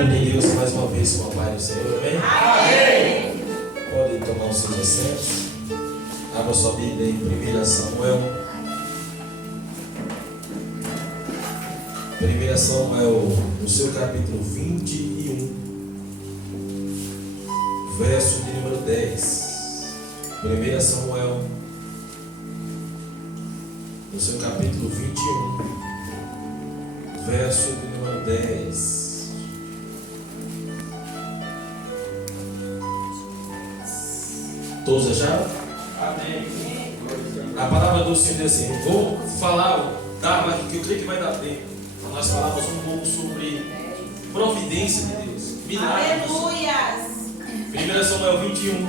povo de Deus, mais uma vez com a paz do Senhor, amém? Amém. Pode tomar os seus assentos. Abra sua Bíblia em 1 Samuel. 1 Samuel, no seu capítulo 21, verso de número 10. 1 Samuel, no seu capítulo 21, verso de número 10. Todos acharam? Amém. A palavra do Senhor diz assim: vou falar, que eu creio que vai dar tempo. Nós falamos um pouco sobre providência de Deus, milagres. Aleluias. 1 Samuel 21,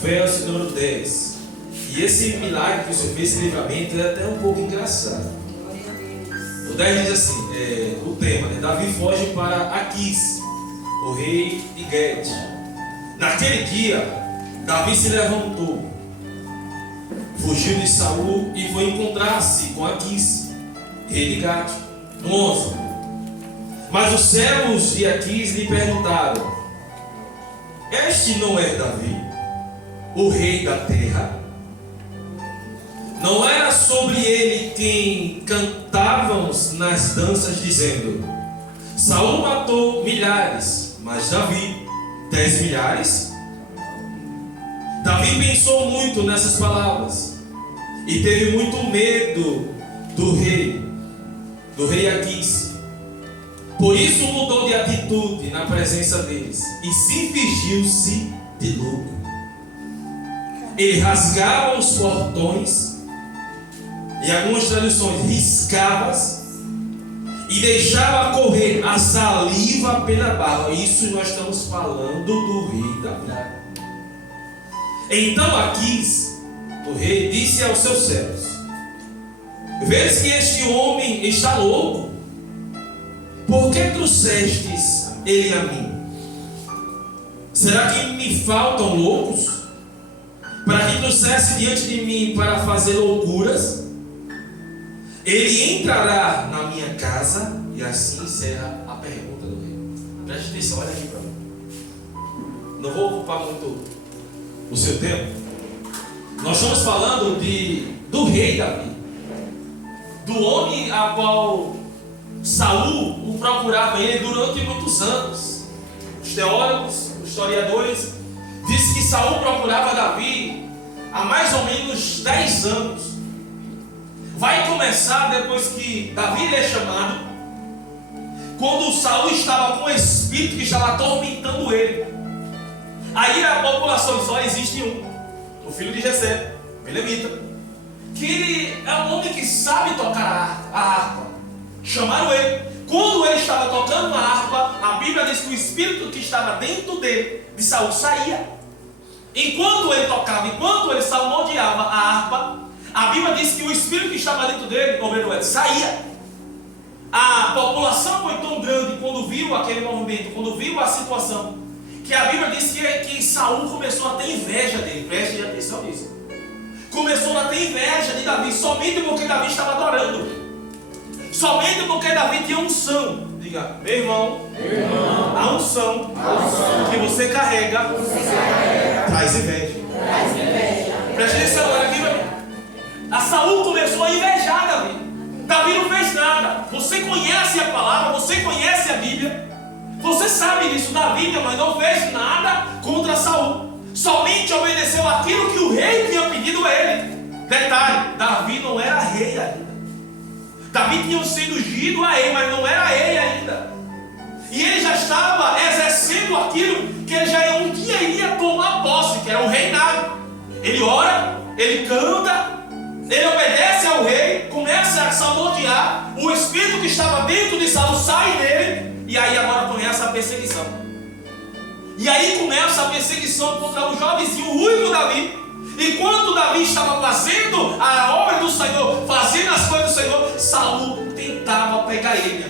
verso número 10. E esse milagre que o Senhor fez, esse livramento, é até um pouco engraçado. O 10 diz assim, o tema, Davi foge para Aquis, o rei de Gede. Naquele dia, Davi se levantou, fugiu de Saul e foi encontrar-se com Aquis, rei de Gade. No 11. Mas os servos de Aquis lhe perguntaram: este não é Davi, o rei da terra? Não era sobre ele quem cantávamos nas danças, dizendo: Saul matou milhares, mas Davi 10 milhares? Davi pensou muito nessas palavras e teve muito medo do rei Aquis. Por isso mudou de atitude na presença deles e se fingiu-se de louco. Ele rasgava os portões, e algumas traduções riscava-as, e deixava correr a saliva pela barba. Isso nós estamos falando do rei Davi. Então Aquis, o rei, disse aos seus servos: vês que este homem está louco? Por que trouxestes ele a mim? Será que me faltam loucos para que trouxesse diante de mim para fazer loucuras? Ele entrará na minha casa. E assim encerra a pergunta do rei. Preste atenção, olha aqui para mim. Não vou ocupar muito o seu tempo. Nós estamos falando do rei Davi, do homem a qual Saul o procurava ele durante muitos anos. Os teólogos, os historiadores dizem que Saul procurava Davi há mais ou menos 10 anos. Vai começar depois que Davi é chamado, quando Saul estava com o espírito que estava atormentando ele. Aí a população só existe o filho de Jessé, o Belemita, que ele é um homem que sabe tocar a harpa. Chamaram ele. Quando ele estava tocando a harpa, a Bíblia diz que o espírito que estava dentro dele, de Saul, saía. Enquanto ele tocava, enquanto ele salmodiava a harpa, a Bíblia diz que o espírito que estava dentro dele, Obedoed, saía. A população foi tão grande quando viu aquele movimento, quando viu a situação, que a Bíblia diz que Saul começou a ter inveja dele. Preste atenção nisso. Começou a ter inveja de Davi, somente porque Davi estava adorando, somente porque Davi tinha unção. Diga, meu irmão, a unção que você carrega, traz inveja. Preste atenção, olha aqui para mim. A Saul começou a invejar Davi. Davi não fez nada. Você conhece a palavra, você conhece a Bíblia, você sabe disso. Davi, minha mãe, não fez nada contra Saul, somente obedeceu aquilo que o rei tinha pedido a ele. Detalhe, Davi não era rei ainda. Davi tinha sido ungido a rei, mas não era rei ainda. E ele já estava exercendo aquilo que ele já um dia iria tomar posse, que era o reinado. Ele ora, ele canta, ele obedece ao rei, começa a salmodiar. O espírito que estava dentro de Saul sai dele, e aí agora começa a perseguição. E aí começa a perseguição contra o jovenzinho ruivo Davi. Enquanto Davi estava fazendo a obra do Senhor, fazendo as coisas do Senhor, Saul tentava pegar ele.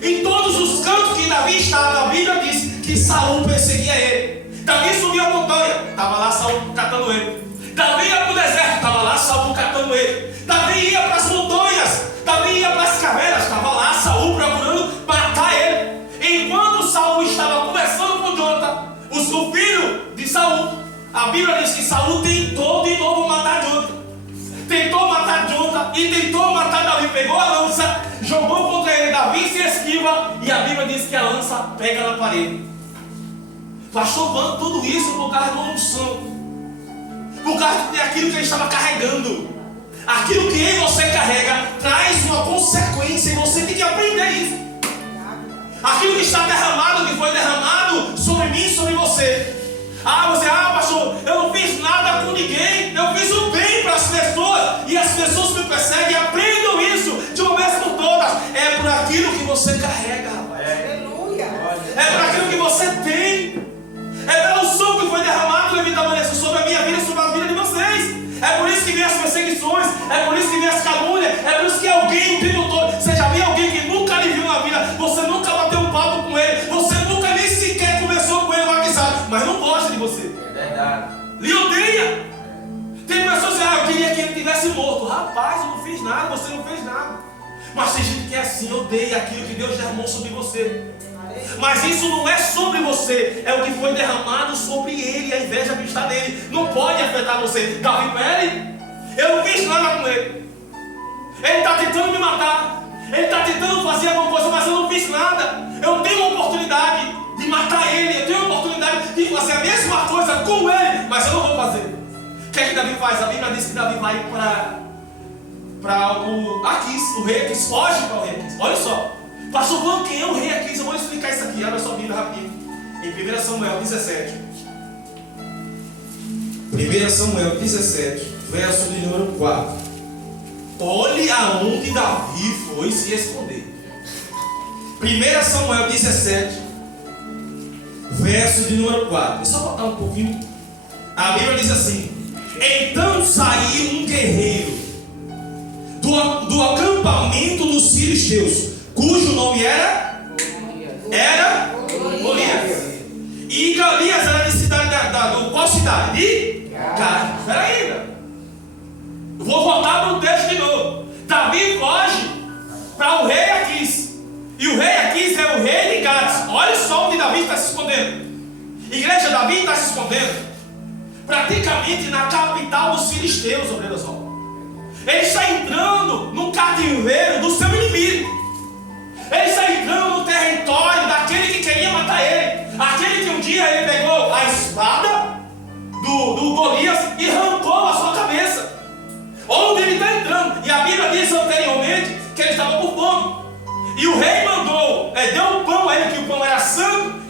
Em todos os cantos que Davi estava, a Bíblia diz que Saul perseguia ele. Davi subiu a montanha, estava lá Saul catando ele. Davi ia para o deserto, estava lá Saul catando ele. Davi ia para as montanhas, Davi ia para as cavernas, estava lá Saul procurando matar ele. Bíblia diz que Saul tentou de novo matar Jonathan. Tentou matar Jonathan e tentou matar Davi. Pegou a lança, jogou contra ele. Davi se esquiva e a Bíblia diz que a lança pega na parede. Pastor Van, tudo isso por causa de uma unção, por causa de aquilo que ele estava carregando. Aquilo que ele você carrega traz uma consequência e você tem que aprender isso. Aquilo que está derramado, que foi derramado sobre mim, sobre você. Pastor, eu não fiz nada com ninguém, eu fiz o bem para as pessoas e as pessoas me perseguem. Aprendam isso de uma vez por todas. É por aquilo que você carrega, rapaz. Aleluia. É por aquilo que você tem. É pelo som que foi derramado devidamente sobre a minha vida e sobre a vida de vocês. É por isso que vem as perseguições, é por isso que vem as calúnias, é por isso que alguém o tempo todo. Você já viu alguém que nunca lhe viu na vida, você nunca bateu um papo com ele, você nunca nem sequer conversou com ele no WhatsApp, mas não gosta de você. É verdade. Lhe odeia. Tem pessoas que dizem, eu queria que ele tivesse morto. Rapaz, eu não fiz nada, você não fez nada. Mas tem gente que é assim, odeia aquilo que Deus derramou sobre você. Mas isso não é sobre você, é o que foi derramado sobre ele, a inveja que está nele. Não pode afetar você. Davi, peraí, eu não fiz nada com ele. Ele está tentando me matar, ele está tentando fazer alguma coisa, mas eu não fiz nada. Eu tenho uma oportunidade de matar ele, eu tenho uma oportunidade de fazer a mesma coisa com ele, mas eu não vou fazer. O que é que Davi faz? A Bíblia diz que Davi vai para o Aquis, o rei Aquis, foge para o rei Aquis. Olha só. Pastor Juan, quem é o rei Aquis? Eu vou explicar isso aqui. Abre a sua Bíblia rapidinho. Em 1 Samuel 17. 1 Samuel 17, verso de número 4. Olhe aonde Davi foi se esconder. 1 Samuel 17, verso de número 4. É só botar um pouquinho. A Bíblia diz assim: então saiu um guerreiro do acampamento dos filisteus, cujo nome era Golias. E Golias era de cidade qual cidade? De Gade. Espera aí, vou voltar para o texto de novo. Davi foge para o rei Aquis. E o rei Aquis é o rei de Gade. Olha só onde Davi está se escondendo. Igreja, Davi está se escondendo praticamente na capital dos filisteus, olha só. Ele está entrando no cativeiro do seu inimigo. Ele está entrando no território daquele que queria matar ele. Aquele que um dia ele pegou a espada do Golias e arrancou a sua cabeça. Onde ele está entrando. E a Bíblia diz anteriormente que ele estava com fome. E o rei mandou, deu um pão a ele, que o pão era santo.